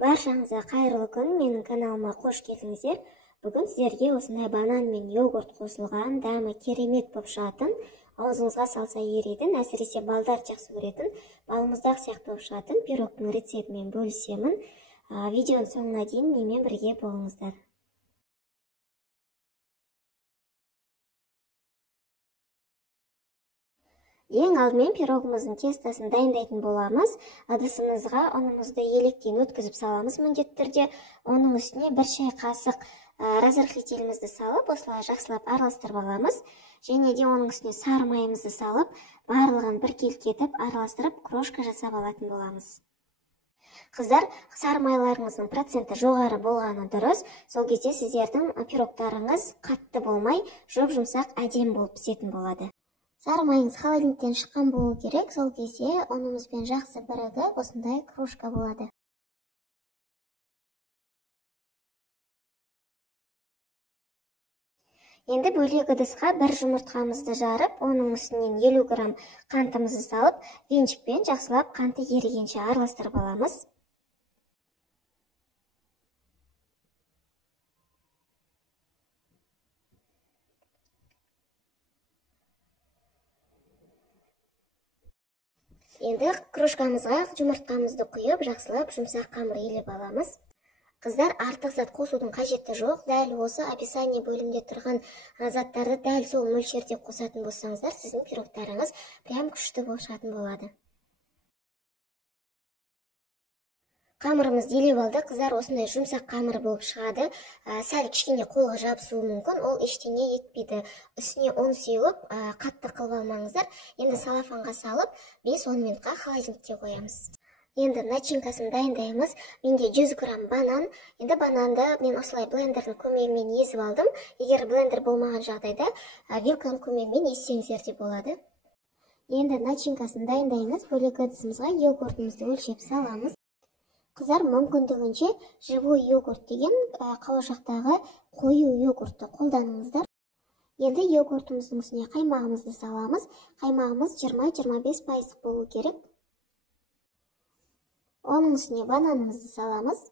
Баршаңызға қайырлы күн, менің каналыма қош келдіңіздер. Бүгін сіздерге осындай банан мен йогурт қосылған, дәмі керемет болып шығатын, аузыңызға салса еритін, әсіресе балдар жақсы көретін, балмұздақ сияқты болып шығатын пирогтың рецептімен бөлісемін. Видеоның соңына дейін менімен бірге болыңыздар. Ең алдымен пирогымыздың тестасын дайындайтын боламыз. Ыдысымызға ұнымызды електен өткізіп саламыз міндетті түрде. Оның үстіне бір шай қасық разрыхлителімізді салып, осылай жақсылап араластырып аламыз. Және де оның үстіне сары майымызды салып, барлығын біркелкетіп араластырып, крошка жасап алатын боламыз. Қыздар, сары майларыңыздың проценті жоғары болғаны дұрыс. Сол кезде сіздердің пирогтарыңыз қатты болмай, жұп-жұмсақ әдем болып пісетін болады. Сары майыңыз холодильниктен шыққан болу керек, сол кезде ұнымызбен жақсы бірігіп, осындай крошка болады. Енді бөлек ыдысқа бір жұмыртқамызды жарып, оның үстінен 50 грамм қантымызды салып, венчикпен жақсылап қанты ерігенше араластырып аламыз. Енді крошкамызға жұмыртқамызды құйып, жақсылап жұмсақ қамыр елеп аламыз. Қыздар, артық зат қосудың қажеті жоқ. Дәл осы описание бөлімде тұрған заттарды дәл сол мөлшерде қосатын болсаңыздар, сіздің пирогтарыңыз прям күшті болып шығатын болады. Қамырымызды елеп алды. Қыздар, осындай жұмсақ қамыр болып шығады. Сәл кішкене қолға жабысуы мүмкін, ол ештеңе етпейді. Үстіне ұн сеуіп, қатты қылып алмаңыздар. Енді салафанға салып, 5-10 минутқа холодильникке қоямыз. Енді начинкасын дайындаймыз. Менде 100 грамм банан. Енді бананды мен осылай блендердің көмегімен езіп алдым. Егер блендер болмаған жағдайда, вилканың көмегімен езсеңіздер де болады. Енді начинкасын дайындаймыз. Бөлек ыдысымызға йогуртымызды өлшеп саламыз. Қыздар, мүмкіндігінше живой йогурт деген қауашақтағы қою йогуртты қолданыңыздар. Енді йогуртымыздың үстіне қаймағымызды саламыз. Қаймағымыз 20-25% болу керек. Оның үстіне бананымызды саламыз.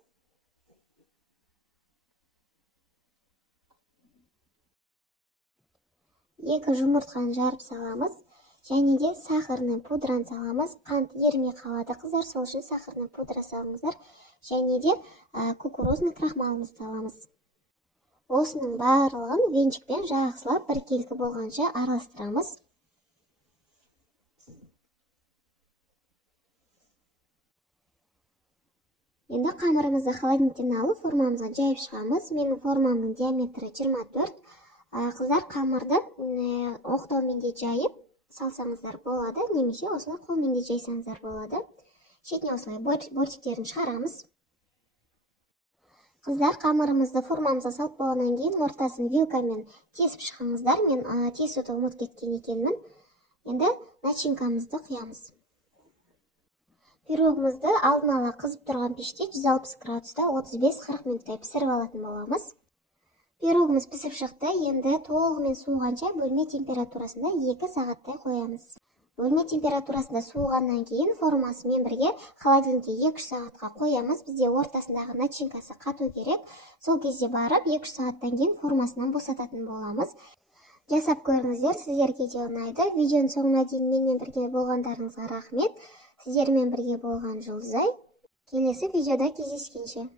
Екі жұмыртқаны жарып саламыз. Және де сахарный пудраны саламыз. Қант ерімей қалады, қыздар, сол үшін сахарный пудра салыңыздар. Және де кукурузный крахмалымызды саламыз. Осының барлығын венчикпен жақсылап біркелкі болғанша араластырамыз. Енді қамырымызды холодильниктен алып, формамызға жайып шығамыз. Менің формамның диаметрі 24. Қыздар, қамырды оқтаумен де жайып салсаңыздар болады, немесе осылай қолмен де жайсаңыздар болады. Шетіне осылай бортиктерін шығарамыз. Қыздар, қамырымызды формамызға салып болғаннан кейін ортасын вилкамен тесіп шығыңыздар. Мен тесуді ұмытып кеткен екенмін. Енді начинкамызды құямыз. Пирогымызды алдын ала қызып тұрған пеште 160 градуста 35-40 минуттай пісіріп алатын боламыз. Пирогымыз пісіп шықты. Енді толығымен суығанша бөлме температурасында 2 сағаттай қоямыз. Бөлме температурасында суығаннан кейін формасымен бірге холодильникке 2 сағатқа қоямыз. Бізде ортасындағы начинкасы қату керек. Сол кезде барып 2 сағаттан кейін формасынан босататын боламыз. Жасап көріңіздер, сіздерге де ұнайды. Видеоның соңына дейін менімен бірге болғандарыңызға рахмет. Сіздермен бірге болған Жұлдызай. Келесі видеода кездескенше.